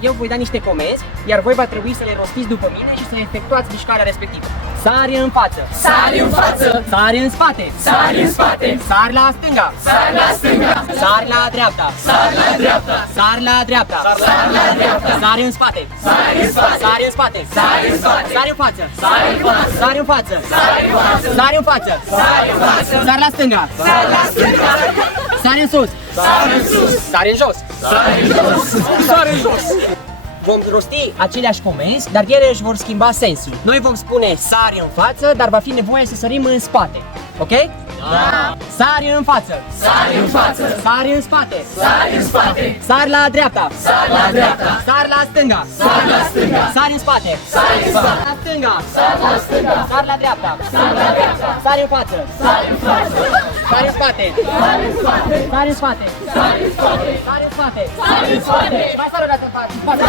eu voi da niște comenzi, iar voi va trebui să le rostiți după mine și să efectuați mișcarea respectivă. Sari în față. Sari în față. Sari în spate. Sari în spate. Sari la stânga. Sari la stânga. Sari la dreapta. Sari la dreapta. Sari la dreapta. Sari la dreapta. Sari în spate. Sari în spate. Sari în spate. Sari în spate. Sari în față. Sari în față. Sari în față. Sari în față. Sari în față. Sari în față. Sari la stânga. Sari la stânga. Sari în sus. Sari în sus. Sari în jos. Sari în jos. Sari în jos. Vom rosti aceleași comenzi, dar ele își vor schimba sensul. Noi vom spune sari în față, dar va fi nevoie să sărim în spate. Ok? Da. Sari în față. Sari în față. Sari în spate. Sari în spate. Sari la dreapta. Sari la dreapta. Sari la stânga. Sari la stânga. Sari în spate. Sari în spate. La stânga. Sari la stânga. Sari la dreapta. Sari la dreapta. Sari în față. Sari în față. Sari în spate. Sari în spate. Sari în spate. Sari în spate. Sari în spate. Sari în spate. Mai sari o dată în spate.